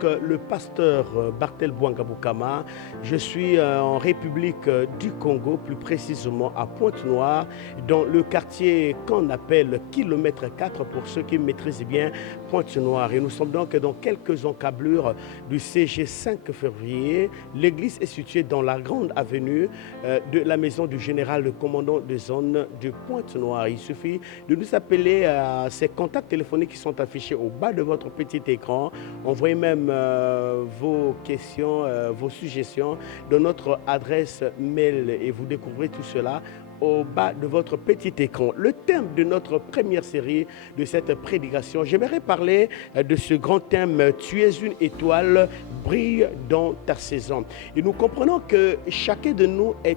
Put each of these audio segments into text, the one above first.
donc le pasteur Bartel Bouanga-Boukama. Je suis en République du Congo, plus précisément à Pointe-Noire, dans le quartier qu'on appelle kilomètre 4 pour ceux qui maîtrisent bien Pointe-Noire. Et nous sommes donc dans quelques encablures du CG 5 février. L'église est située dans la grande avenue de la maison du général le commandant de zone de Pointe-Noire. Il suffit de nous appeler à ces contacts téléphoniques qui sont affichés au bas de votre petit écran. Envoyez même vos questions, vos suggestions de notre adresse mail et vous découvrez tout cela au bas de votre petit écran. Le thème de notre première série de cette prédication, j'aimerais parler de ce grand thème « Tu es une étoile, brille dans ta saison ». Et nous comprenons que chacun de nous est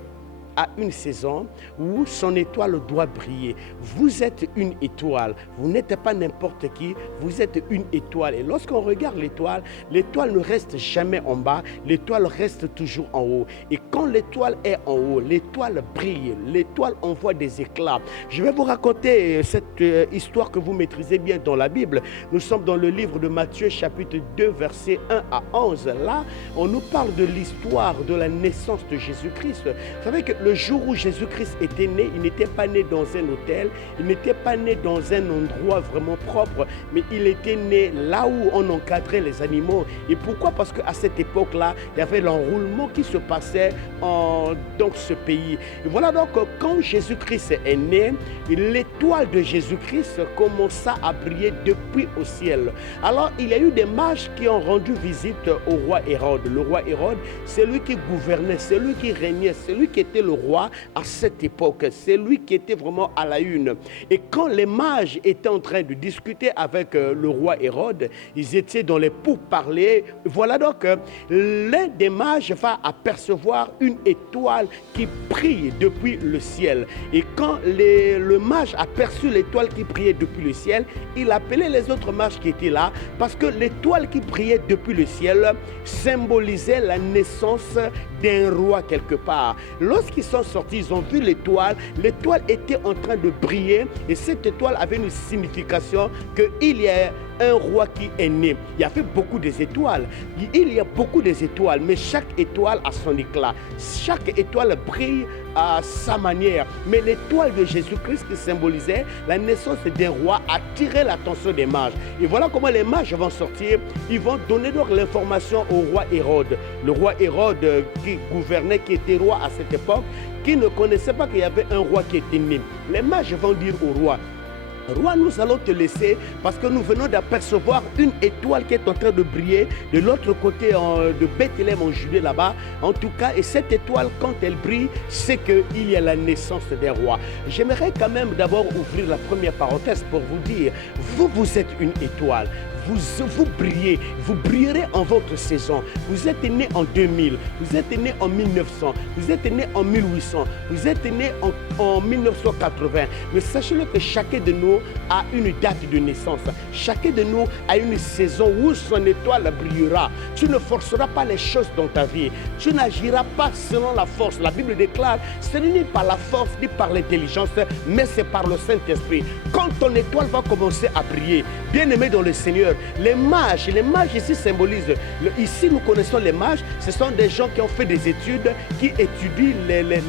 à une saison où son étoile doit briller. Vous êtes une étoile, vous n'êtes pas n'importe qui, vous êtes une étoile. Et lorsqu'on regarde l'étoile, l'étoile ne reste jamais en bas, l'étoile reste toujours en haut. Et quand l'étoile est en haut, l'étoile brille, l'étoile envoie des éclats. Je vais vous raconter cette histoire que vous maîtrisez bien dans la Bible. Nous sommes dans le livre de Matthieu chapitre 2 versets 1 à 11. Là, on nous parle de l'histoire de la naissance de Jésus-Christ. Vous savez que le jour où Jésus-Christ était né, il n'était pas né dans un hôtel, il n'était pas né dans un endroit vraiment propre, mais il était né là où on encadrait les animaux. Et pourquoi? Parce qu'à cette époque-là, il y avait l'enroulement qui se passait dans ce pays. Et voilà donc, quand Jésus-Christ est né, l'étoile de Jésus-Christ commença à briller depuis au ciel. Alors, il y a eu des mages qui ont rendu visite au roi Hérode. Le roi Hérode, c'est lui qui gouvernait, c'est lui qui régnait, c'est lui qui était le roi à cette époque. C'est lui qui était vraiment à la une. Et quand les mages étaient en train de discuter avec le roi Hérode, ils étaient dans les pourparlers. Voilà donc, l'un des mages va apercevoir une étoile qui brille depuis le ciel. Et quand le mage aperçut l'étoile qui brillait depuis le ciel, il appelait les autres mages qui étaient là, parce que l'étoile qui brillait depuis le ciel symbolisait la naissance d'un roi quelque part. Lorsqu'ils sont sortis, ils ont vu l'étoile. L'étoile était en train de briller et cette étoile avait une signification qu'il y a un roi qui est né. Il y avait beaucoup d'étoiles. Il y a beaucoup d'étoiles, mais chaque étoile a son éclat. Chaque étoile brille à sa manière. Mais l'étoile de Jésus-Christ qui symbolisait la naissance d'un roi a attiré l'attention des mages. Et voilà comment les mages vont sortir. Ils vont donner donc l'information au roi Hérode. Le roi Hérode qui gouvernait, qui était roi à cette époque, qui ne connaissait pas qu'il y avait un roi qui était né. Les mages vont dire au roi: roi, nous allons te laisser parce que nous venons d'apercevoir une étoile qui est en train de briller de l'autre côté de Bethléem en Judée là-bas. En tout cas, et cette étoile, quand elle brille, c'est qu'il y a la naissance d'un roi. J'aimerais quand même d'abord ouvrir la première parenthèse pour vous dire, vous êtes une étoile. Vous brillez, vous brillerez en votre saison. Vous êtes né en 2000, vous êtes né en 1900, vous êtes né en 1800, vous êtes né en 1980. Mais sachez-le que chacun de nous a une date de naissance. Chacun de nous a une saison où son étoile brillera. Tu ne forceras pas les choses dans ta vie. Tu n'agiras pas selon la force. La Bible déclare, ce n'est ni par la force ni par l'intelligence, mais c'est par le Saint-Esprit. Quand ton étoile va commencer à briller, bien-aimé dans le Seigneur, les mages ici symbolisent, ici nous connaissons les mages, ce sont des gens qui ont fait des études, qui étudient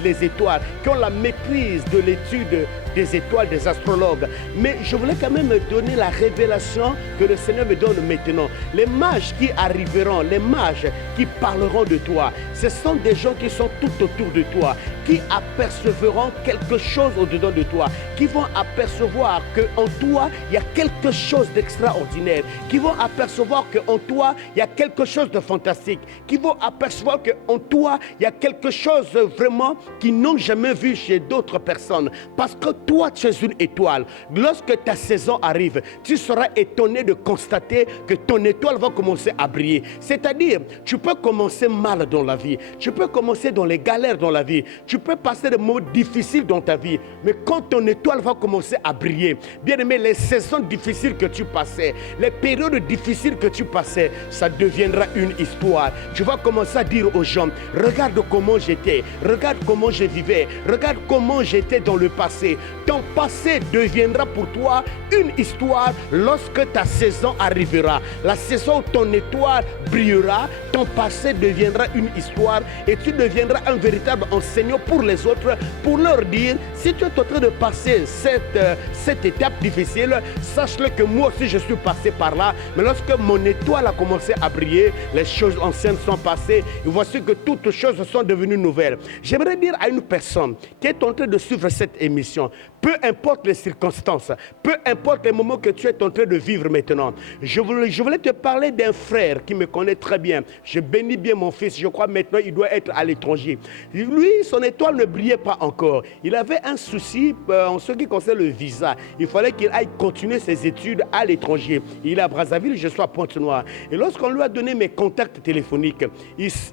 les étoiles, qui ont la maîtrise de l'étude des étoiles, des astrologues. Mais je voulais quand même donner la révélation que le Seigneur me donne maintenant. Les mages qui arriveront, les mages qui parleront de toi, ce sont des gens qui sont tout autour de toi, qui apercevront quelque chose au-dedans de toi, qui vont apercevoir qu'en toi, il y a quelque chose d'extraordinaire, qui vont apercevoir qu'en toi, il y a quelque chose de fantastique, qui vont apercevoir qu'en toi, il y a quelque chose vraiment qu'ils n'ont jamais vu chez d'autres personnes. Parce que toi, tu es une étoile. Lorsque ta saison arrive, tu seras étonné de constater que ton étoile va commencer à briller. C'est-à-dire, tu peux commencer mal dans la vie, tu peux commencer dans les galères dans la vie, tu Tu peux passer des moments difficiles dans ta vie, mais quand ton étoile va commencer à briller, bien aimé, les saisons difficiles que tu passais, les périodes difficiles que tu passais, ça deviendra une histoire. Tu vas commencer à dire aux gens, regarde comment j'étais, regarde comment je vivais, regarde comment j'étais dans le passé. Ton passé deviendra pour toi une histoire lorsque ta saison arrivera. La saison où ton étoile brillera, ton passé deviendra une histoire et tu deviendras un véritable enseignant pour les autres, pour leur dire, si tu es en train de passer cette étape difficile, sache-le que moi aussi je suis passé par là, mais lorsque mon étoile a commencé à briller, les choses anciennes sont passées et voici que toutes choses sont devenues nouvelles. J'aimerais dire à une personne qui est en train de suivre cette émission, peu importe les circonstances, peu importe les moments que tu es en train de vivre maintenant, je voulais te parler d'un frère qui me connaît très bien. Je bénis bien mon fils, je crois maintenant il doit être à l'étranger. Lui, son étoile ne brillait pas encore. Il avait un souci en ce qui concerne le visa. Il fallait qu'il aille continuer ses études à l'étranger. Il est à Brazzaville, je suis à Pointe-Noire. Et lorsqu'on lui a donné mes contacts téléphoniques,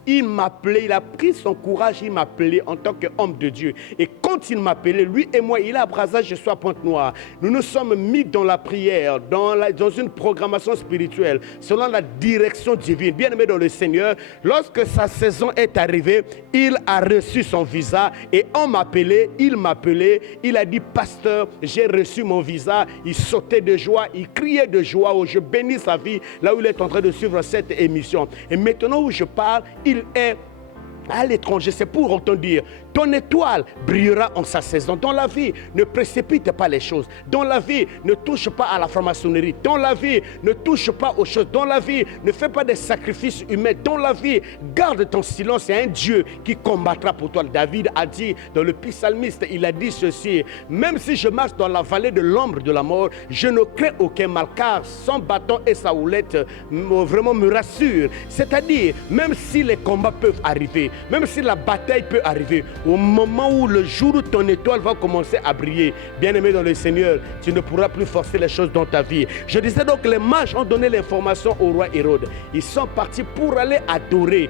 il m'appelait, il a pris son courage, il m'appelait en tant qu'homme de Dieu. Et quand il m'appelait, lui et moi, il est à Brazzaville, je suis à Pointe-Noire. Nous nous sommes mis dans la prière, dans une programmation spirituelle, selon la direction divine. Bien-aimé dans le Seigneur, lorsque sa saison est arrivée, il a reçu son visa et on m'appelait, il m'appelait, il a dit, pasteur, j'ai reçu mon visa. Il sautait de joie, il criait de joie. Oh, je bénis sa vie là où il est en train de suivre cette émission. Et maintenant où je parle, il est à l'étranger. C'est pour autant dire, ton étoile brillera en sa saison. Dans la vie, ne précipite pas les choses. Dans la vie, ne touche pas à la franc-maçonnerie. Dans la vie, ne touche pas aux choses. Dans la vie, ne fais pas des sacrifices humains. Dans la vie, garde ton silence. C'est un Dieu qui combattra pour toi. David a dit dans le psalmiste, il a dit ceci, même si je marche dans la vallée de l'ombre de la mort, je ne crains aucun mal, car son bâton et sa houlette vraiment me rassurent. C'est-à-dire, même si les combats peuvent arriver, même si la bataille peut arriver, au moment où le jour où ton étoile va commencer à briller, bien-aimé dans le Seigneur, tu ne pourras plus forcer les choses dans ta vie. Je disais donc, les mages ont donné l'information au roi Hérode. Ils sont partis pour aller adorer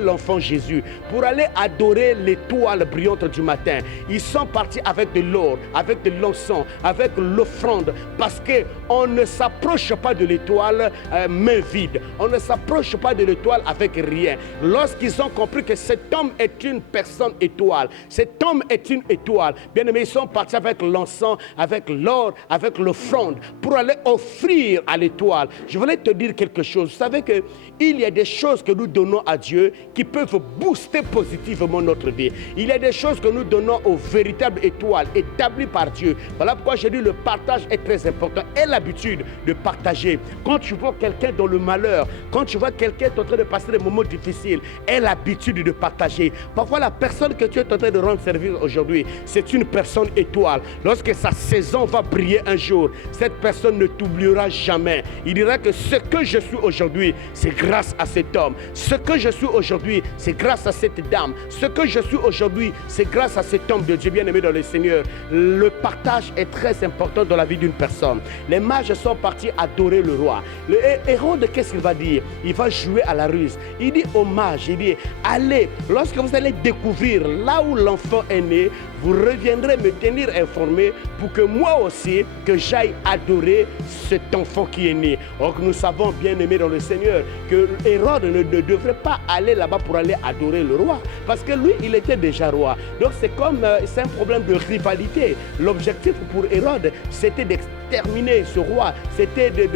l'enfant Jésus, pour aller adorer l'étoile brillante du matin. Ils sont partis avec de l'or, avec de l'encens, avec l'offrande, parce qu'on ne s'approche pas de l'étoile main vide. On ne s'approche pas de l'étoile avec rien. Lorsqu'ils ont compris que cet homme est une personne étoile, cet homme est une étoile, bien aimé, ils sont partis avec l'encens, avec l'or, avec l'offrande, pour aller offrir à l'étoile. Je voulais te dire quelque chose. Vous savez qu'il y a des choses que nous donnons à Dieu qui peuvent booster positivement notre vie. Il y a des choses que nous donnons aux véritables étoiles établies par Dieu. Voilà pourquoi je dis le partage est très important. Aie l'habitude de partager. Quand tu vois quelqu'un dans le malheur, quand tu vois quelqu'un en train de passer des moments difficiles, aie l'habitude de partager. Parfois, la personne que tu es en train de rendre service aujourd'hui, c'est une personne étoile. Lorsque sa saison va briller un jour, cette personne ne t'oubliera jamais. Il dira que ce que je suis aujourd'hui, c'est grâce à cet homme. Ce que je suis aujourd'hui, c'est grâce à cette dame. Ce que je suis aujourd'hui, c'est grâce à cet homme de Dieu bien-aimé dans le Seigneur. Le partage est très important dans la vie d'une personne. Les mages sont partis adorer le roi. Le Hérode, qu'est-ce qu'il va dire? Il va jouer à la ruse. Il dit aux mages, il dit, allez, lorsque vous allez découvrir là où l'enfant est né, vous reviendrez me tenir informé pour que moi aussi, que j'aille adorer cet enfant qui est né. Or, nous savons, bien aimé dans le Seigneur, que Hérode ne devrait pas aller là-bas pour aller adorer le roi. Parce que lui, il était déjà roi. Donc, c'est un problème de rivalité. L'objectif pour Hérode, c'était d'exterminer ce roi. C'était de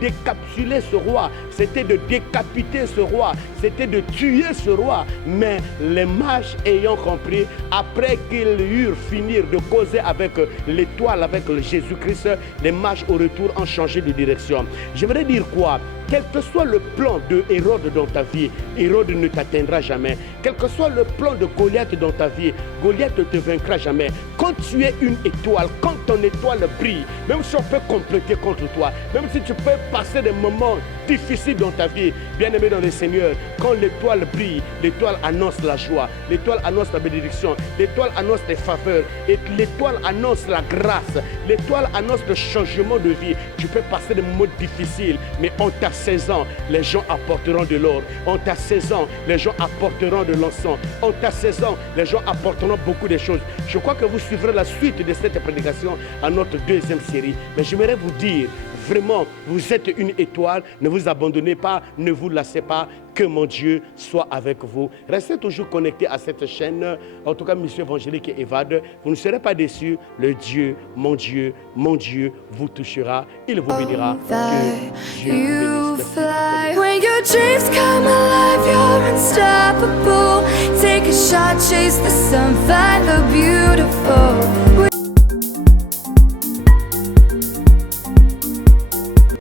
décapsuler ce roi. C'était de décapiter ce roi. C'était de tuer ce roi. Mais les mages ayant compris, après qu'ils eurent fini de causer avec l'étoile, avec le Jésus-Christ, les mages au retour ont changé de direction. Je voudrais dire quoi? Quel que soit le plan de Hérode dans ta vie, Hérode ne t'atteindra jamais. Quel que soit le plan de Goliath dans ta vie, Goliath ne te vaincra jamais. Quand tu es une étoile, quand ton étoile brille, même si on peut compléter contre toi, même si tu peux passer des moments difficiles dans ta vie, bien aimé dans le Seigneur, quand l'étoile brille, l'étoile annonce la joie, l'étoile annonce la bénédiction, l'étoile annonce les faveurs, et l'étoile annonce la grâce, l'étoile annonce le changement de vie. Tu peux passer des moments difficiles, mais on t'a 16 ans, les gens apporteront de l'or. On t'a 16 ans, les gens apporteront de l'encens. On t'a 16 ans, les gens apporteront beaucoup de choses. Je crois que vous suivrez la suite de cette prédication à notre deuxième série. Mais j'aimerais vous dire, vraiment, vous êtes une étoile. Ne vous abandonnez pas, ne vous lassez pas. Que mon Dieu soit avec vous. Restez toujours connectés à cette chaîne. En tout cas, Mission Évangélique et Evade, vous ne serez pas déçus. Le Dieu, mon Dieu vous touchera. Il vous bénira. Que Dieu vous bénisse. When your dreams come alive, you're unstoppable. Take a shot, chase the sun, find the beautiful.